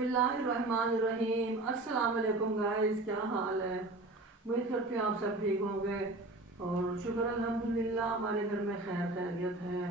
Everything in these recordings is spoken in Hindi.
बिस्मिल्लाहिर्रहमानिर्रहीम। अस्सलाम वालेकुम गाइस, क्या हाल है? उम्मीद करती हूँ आप सब ठीक होंगे और शुक्र अल्हम्दुलिल्लाह हमारे घर में खैरियत है।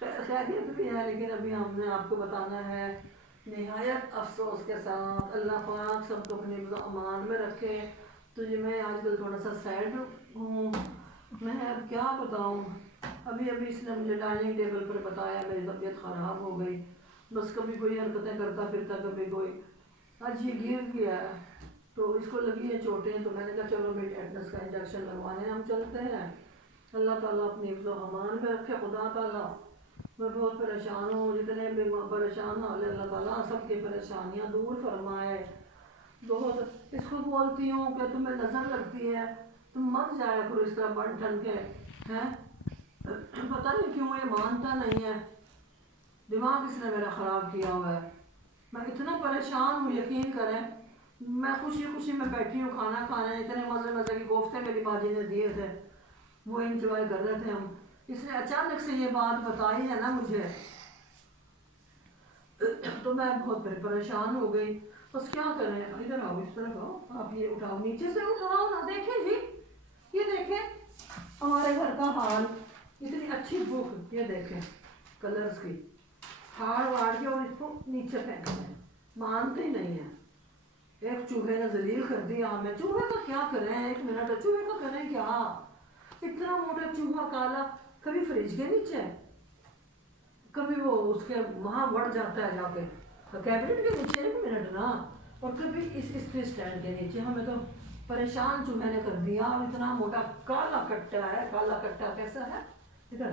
खैरियत भी है, लेकिन अभी हमने आपको बताना है निहायत अफसोस के साथ। अल्लाह पाक सबको अपने अमान में रखे। तो ये मैं आजकल थोड़ा सा सैड हूँ। मैं अब क्या बताऊँ, अभी इसने मुझे डाइनिंग टेबल पर बताया मेरी तबीयत ख़राब हो गई। बस कभी कोई हरकतें करता फिरता, कभी कोई। आज ये गिर गया है तो इसको लगी है चोटें, तो मैंने कहा चलो भाई टेटनस का इंजेक्शन लगवाने हम चलते हैं। अल्लाह ताला अपनी हिफ्ज़ व अमान में रखे। खुदा ताला, मैं बहुत परेशान हूँ। जितने भी परेशान हाल है अल्लाह ताला सबकी परेशानियाँ दूर फरमाए। बहुत इसको बोलती हूँ कि तुम्हें नज़र लगती है, तुम मत जाया करो इस तरह बन ठन के, हैं? पता नहीं क्यों ये मानता नहीं है। दिमाग इसने मेरा ख़राब किया हुआ है। मैं इतना परेशान हूँ, यकीन करें। मैं खुशी में बैठी हूँ खाना खाने। इतने मज़े के कोफ्ते मेरी बाजी ने दिए थे, वो इंजॉय कर रहे थे हम। इसने अचानक से ये बात बताई है ना मुझे, तो मैं बहुत परेशान हो गई। बस क्या करें? इधर आओ, इस तरफ आओ। आप ये उठाओ, नीचे से उठाओ ना। देखें जी, ये देखें हमारे घर का हाल। इतनी अच्छी बुक, ये देखें कलर्स की, हाड़ वाड़ के और इसको नीचे फेंक दें। मानते ही नहीं है। एक चूहे ने जलील कर दिया हमें। चूहे का क्या करें? एक मिनट, चूहे का करें क्या? इतना मोटा चूहा काला, कभी फ्रिज के नीचे, कभी वो उसके वहाँ बढ़ जाता है जाके कैबिनेट के नीचे, एक मिनट ना, और कभी इस स्टैंड के नीचे। हमें तो परेशान चूहे ने कर दिया। और इतना मोटा काला कट्टा है। काला कट्टा कैसा है? इधर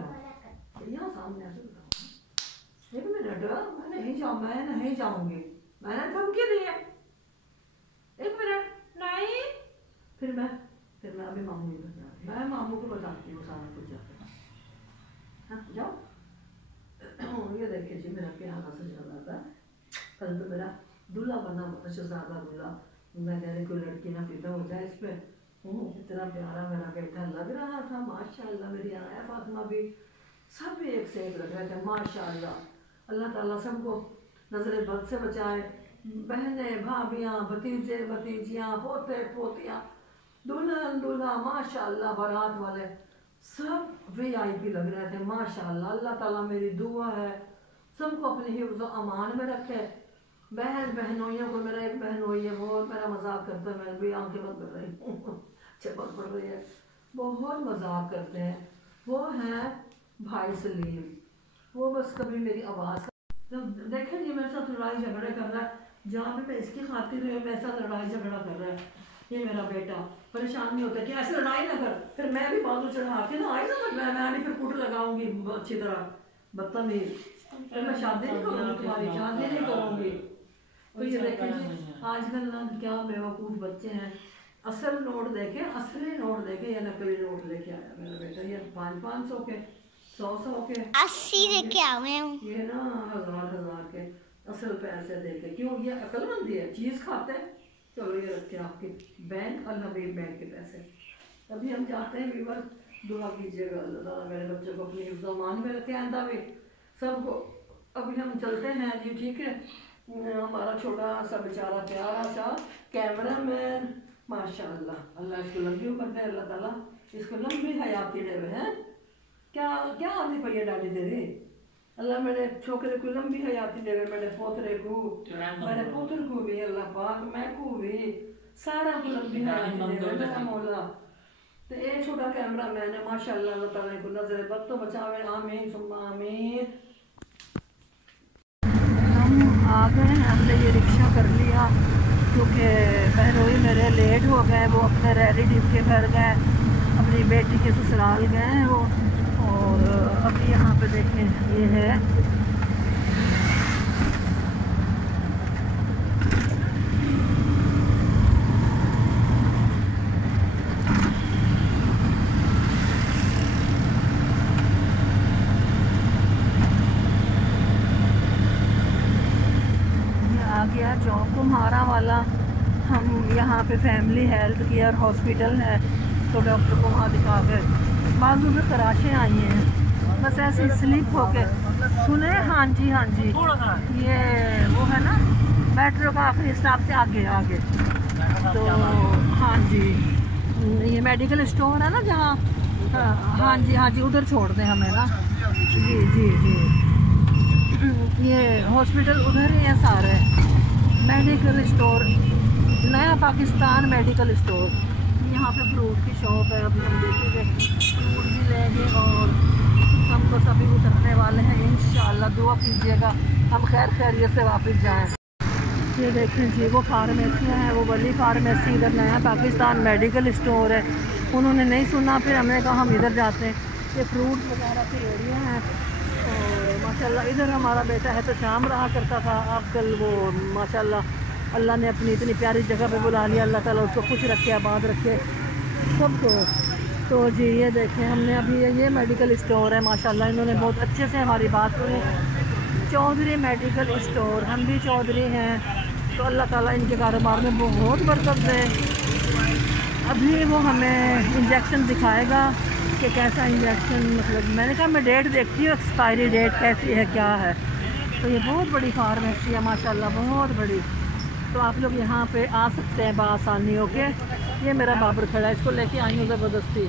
यहाँ सामने ऐसे बताओ। एक मिनट, मैं नहीं जाऊंगी। मैंने धमकी दी है। एक मिनट नहीं, फिर मैं अभी मामू को बताती। मैं मामू को बताती हूँ सारा कुछ जाकर। हाँ जाओ। ये देखिए जी, मेरा प्यारा सजादा था। कल तो मेरा दूल्हा बना, शहजादा दूल्हा। मैं कह रही कोई लड़की ना फिदा हो जाए इस पर। इतना प्यारा मेरा बेटा लग रहा था, माशाल्लाह। मेरी आया फातिमा भी, सब एक से एक लग रहे थे माशाल्लाह। अल्लाह ताला सबको नजर बद से बचाए। बहनें, भाभियाँ, भतीजे भतीजियाँ, पोते पोतियाँ, दुल्हन दूल्हा, माशाल्लाह। बारात वाले सब VIP लग रहे थे माशाल्लाह। अल्लाह ताला मेरी दुआ है सबको अपने हिफ्ज़ व अमान में रखे। बहनोइयों को, मेरा एक बहनोई है, वो मेरा मजाक करता है। मैं भी आंखें बंद कर रही हूँ, चपक पड़ रही है। बहुत मजाक करते हैं। वो हैं भाई सलीम। वो बस कभी मेरी आवाज़ देखें जी, मेरे साथ लड़ाई झगड़े कर रहा है। जहाँ भी मैं इसकी खातिर मेरे साथ लड़ाई झगड़ा कर रहा है। ये मेरा बेटा परेशान नहीं होता कि ऐसे लड़ाई ना कर, फिर मैं भी बाजू चढ़ा के ना आई ना, मैं फिर कुट लगाऊंगी अच्छी तरह, बदतमीज। फिर मैं शादी नहीं करूँगी, तुम्हारी शादी नहीं करूँगी। तो ये देखें जी, आजकल ना क्या बेवकूफ़ बच्चे हैं। असल नोट देखे, असली नोट देखे, या नकली नोट लेके आया मेरा बेटा। ये 500 के, 100 के, 80 लेके आए हूँ। ये ना 1000 के असल पैसे देके। क्यों? ये अक्लमंदी है, चीज़ खाते हैं। चलो ये रखे आपके बैंक, अल हबीब बैंक के पैसे। अभी हम जाते हैं वीवर, दुआ कीजिएगा अल्लाह ताला मेरे बच्चों को अपनी हिफ्ज़ मान में रखे, आंदा भी सबको। अभी हम चलते हैं जी, ठीक है। हमारा छोटा सा बेचारा प्यारा सा कैमरा मैन, माशाल्लाह, अल्लाह इसको लंबी उम्र दे, अल्लाह ताला इसको लंबी हयाती देवे हैं। क्या क्या आदमी पहिए डाली दे रही अल्लाह मेरे छोकरे को लंबी हयाती देवे, मेरे पोतरे को, मेरे पुत्र को भी अल्लाह पाक, मैं को भी, सारा को लंबी हयाती देवे मेरा मौला। तो ये छोटा कैमरा मैन है माशाल्लाह। अल्लाह ताला को नजर बद तो बचावे, आमीन सुम्मा आमीन। हम आ गए हैं, हमने ये रिक्शा कर लिया क्योंकि बहनोई मेरे लेट हो गए। वो अपने रिलेटिव के घर गए, अपनी बेटी के ससुराल गए हैं वो। और अभी यहाँ पे देखें, ये है आ गया चौकुम्हारा वाला। हम यहाँ पे फैमिली हेल्थ केयर हॉस्पिटल है, तो डॉक्टर को वहाँ दिखा कर बाजू में खराशें आई हैं। बस ऐसे स्लिप होके सुने। हाँ जी, ये वो है ना मेट्रो का आखिरी स्टॉप से आगे आगे। तो हाँ जी, ये मेडिकल स्टोर है ना जहाँ, हाँ जी उधर छोड़ दें हमें ना। जी जी जी, ये हॉस्पिटल उधर ही है सारे। मेडिकल स्टोर, नया पाकिस्तान मेडिकल स्टोर। यहाँ पे फ्रूट की शॉप है। अभी हम देखेंगे, फ्रूट भी लेंगे और हम तो सभी उतरने वाले हैं इंशाल्लाह। दुआ कीजिएगा हम खैर खैरियत से वापस जाएं। ये देखें जी, वो फार्मेसियाँ हैं, वो वली फार्मेसी, इधर नया पाकिस्तान मेडिकल स्टोर है। उन्होंने नहीं सुना, फिर हमने कहा हम इधर जाते हैं। ये फ्रूट वगैरह की एरिया हैं और माशाल्लाह इधर हमारा बेटा है तो शाम रहा करता था, आजकल वो माशाल्लाह अल्लाह ने अपनी इतनी प्यारी जगह पे बुला लिया। अल्लाह ताला उसको खुश रखे, आबाद रखे सबको। तो जी ये देखें, हमने अभी ये मेडिकल स्टोर है माशाल्लाह, इन्होंने बहुत अच्छे से हमारी बात सुनी। चौधरी मेडिकल स्टोर, हम भी चौधरी हैं, तो अल्लाह ताला इनके कारोबार में बहुत बरकत दे। अभी वो हमें इंजेक्शन दिखाएगा कि कैसा इंजेक्शन, मतलब मैंने कहा मैं डेट देखती हूँ, एक्सपायरी डेट कैसी है क्या है। तो ये बहुत बड़ी फार्मेसी है माशाल्लाह, बहुत बड़ी। तो आप लोग यहाँ पे आ सकते हैं बआसानी। ओके, ये मेरा बाबर खड़ा है, इसको लेके आई हूँ ज़बरदस्ती।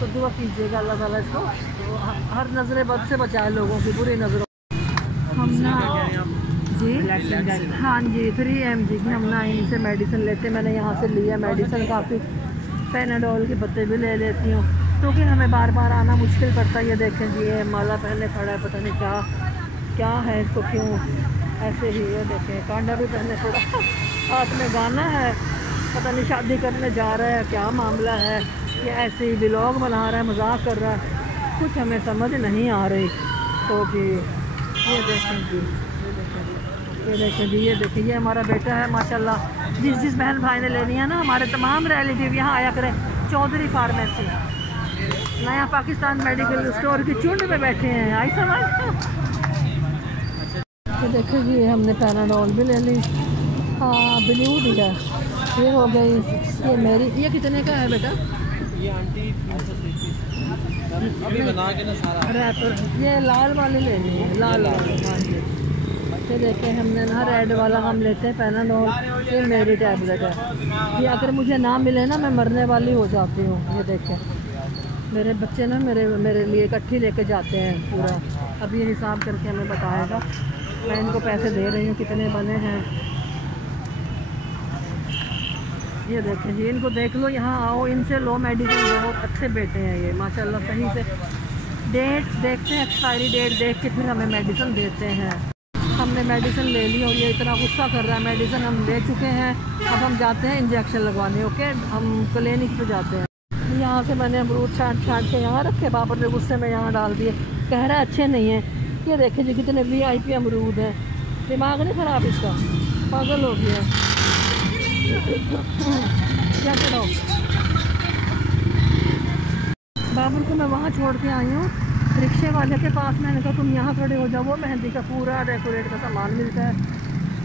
तो दुआ कीजिएगा अल्लाह ताला इसको तो हर नज़र बद से बचाए, लोगों की बुरी नज़रों। हम ना जी, हाँ जी 3 mg की हम ना इनसे मेडिसिन लेते। मैंने यहाँ से लिया मेडिसिन काफ़ी, पेनाडोल के पत्ते भी ले लेती हूँ क्योंकि हमें बार बार आना मुश्किल पड़ता है। ये देखें जी, ये माला पहने खड़ा है, पता नहीं क्या है इसको, क्यों ऐसे ही। ये देखें, कांडा भी पहने खड़ा, हाथ में गाना है, पता नहीं शादी करने जा रहा है, क्या मामला है। ये ऐसे ही व्लॉग बना रहा है, मजाक कर रहा है, कुछ हमें समझ नहीं आ रही। तो जी ये देखें जी, ये देखें जी, ये देखिए ये हमारा बेटा है माशाल्लाह। जिस बहन भाई ने लेनी है ना, हमारे तमाम रिलेटिव यहाँ आया करें। चौधरी फार्मेसी, नया पाकिस्तान मेडिकल स्टोर की चुंड में बैठे हैं, आई समझ। तो देखिए जी, हमने पैनाडोल भी ले ली, हाँ ब्लू दिया, ये हो गई। ये मेरी, ये कितने का है बेटा? ये आंटी अभी बना के ना सारा रैपर, ये लाल वाले लेनी है, लाल वाले। हाँ जी, ये देखें हमने ना रेड वाला हम लेते हैं पैनाडोल, ये मेरी टैबलेट है। ये अगर मुझे ना मिले ना, मैं मरने वाली हो जाती हूँ। ये देखें मेरे बच्चे ना मेरे लिए इकट्ठी लेके जाते हैं पूरा। अब ये हिसाब करके हमें बताएगा, मैं इनको पैसे दे रही हूँ, कितने बने हैं। ये देखें जी, इनको देख लो, यहाँ आओ, इनसे लो मेडिसिन, बहुत अच्छे बेटे हैं ये माशाल्लाह। सही से डेट देखते हैं, एक्सपायरी डेट देख के फिर हमें मेडिसिन देते हैं। हमने मेडिसिन ले ली और ये इतना गुस्सा कर रहा है। मेडिसिन हम ले चुके हैं, अब हम जाते हैं इंजेक्शन लगवाने। ओके, हम क्लिनिक पे जाते हैं। यहाँ से मैंने अमरूद छाँट के यहाँ रखे, बाबर ने गुस्से में यहाँ डाल दिए, कह रहा है अच्छे नहीं हैं। ये देखें जी, कितने VIP अमरूद हैं, दिमाग नहीं ख़राब इसका, पागल हो गया। क्या करो, बाबर को मैं वहाँ छोड़ के आई हूँ रिक्शे वाले के पास। मैंने कहा तुम यहाँ खड़े हो जाओ, वो मेहंदी का पूरा डेकोरेट का सामान मिलता है।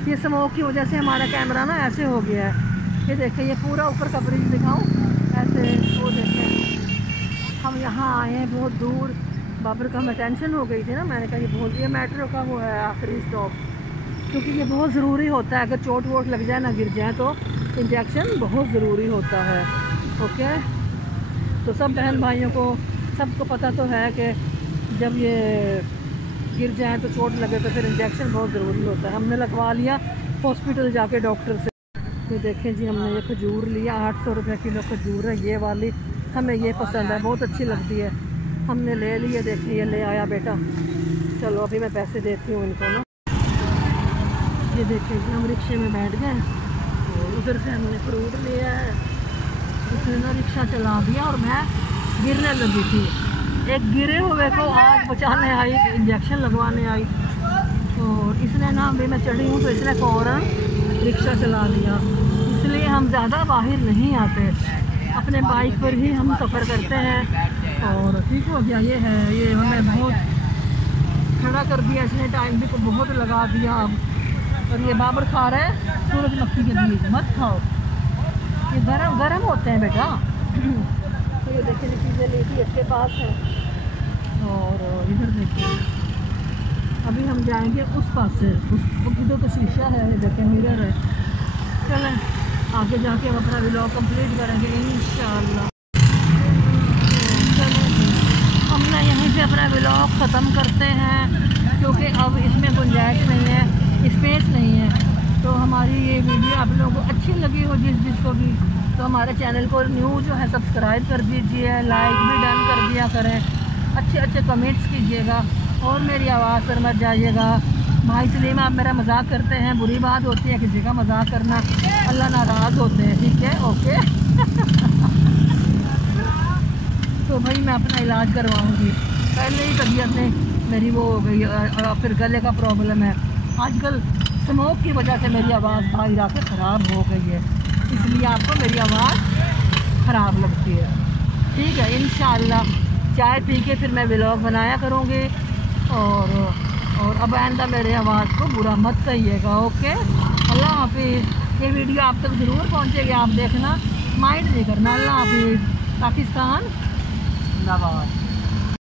ये स्मोक की वजह से हमारा कैमरा ना ऐसे हो गया है। ये देखें, ये पूरा ऊपर कवरेज दिखाऊँ ऐसे, वो देखें हम यहाँ आए हैं बहुत दूर। बाबर का हमें टेंशन हो गई थी ना, मैंने कहा ये बहुत, ये मेट्रो का वो है आखिरी स्टॉप, क्योंकि ये बहुत ज़रूरी होता है। अगर चोट वोट लग जाए ना, गिर जाए, तो इंजेक्शन बहुत ज़रूरी होता है। ओके, तो सब बहन भाइयों को सबको पता तो है कि जब ये गिर जाए तो चोट लगे तो फिर इंजेक्शन बहुत ज़रूरी होता है। हमने लगवा लिया हॉस्पिटल जाके डॉक्टर से। ये देखें जी, हमने ये खजूर लिया, 800 रुपये किलो खजूर है ये वाली, हमें ये पसंद है, बहुत अच्छी लगती है, हमने ले ली है। देखिए ये ले आया बेटा, चलो अभी मैं पैसे देती हूँ इनको ना। ये देखिए जी, हम रिक्शे में बैठ गए और उधर से हमने फ्रूट लिया है। उसने ना रिक्शा चला दिया और मैं गिरने लगी थी। एक गिरे हुए को आग बचाने आई, इंजेक्शन लगवाने आई, और इसने ना, अभी मैं चढ़ी हूँ तो इसने फ़ौरन रिक्शा चला लिया। इसलिए हम ज़्यादा बाहर नहीं आते, अपने बाइक पर ही हम सफ़र करते हैं। और ठीक हो गया, ये है, ये हमें बहुत खड़ा कर दिया इसने, टाइम भी को बहुत लगा दिया। अब और ये बाबर खा रहा है सूरजमुखी के बीज, मत खाओ, ये गरम होते हैं बेटा। तो ये देखिए चीज़ें लेती इसके पास है। और इधर देखिए अभी हम जाएंगे उस पास से, उस इधर तो शीशा है, देखें मिरर है। चलें आगे जाके हम अपना व्लॉग कंप्लीट करेंगे इंशाअल्लाह। चलें हमने यहीं पे अपना व्लॉग ख़त्म करते हैं, क्योंकि अब इसमें गुंजाइश नहीं है, स्पेस नहीं है। तो हमारी ये वीडियो आप लोगों को अच्छी लगी हो जिसको भी, तो हमारे चैनल को न्यू जो है सब्सक्राइब कर दीजिए, लाइक भी डन कर दिया करें, अच्छे अच्छे कमेंट्स कीजिएगा और मेरी आवाज़ पर मत जाइएगा। भाई सलीम आप मेरा मजाक करते हैं, बुरी बात होती है किसी का मजाक करना, अल्लाह नाराज़ होते हैं, ठीक है ओके। तो भाई मैं अपना इलाज करवाऊँगी, पहले ही तबीयत में मेरी वो हो गई और फिर गले का प्रॉब्लम है। आजकल स्मोक की वजह से मेरी आवाज़ भाई रात ख़राब हो गई है, इसलिए आपको मेरी आवाज़ ख़राब लगती है, ठीक है। इंशाअल्लाह चाय पी के फिर मैं व्लॉग बनाया करूँगी और अब आइंदा मेरे आवाज़ को बुरा मत कहिएगा, ओके। अल्लाह हाफिज़। ये वीडियो आप तक ज़रूर पहुँचेगी, आप देखना, माइंड नहीं करना। अल्लाह हाफिज़। पाकिस्तान जिंदाबाद।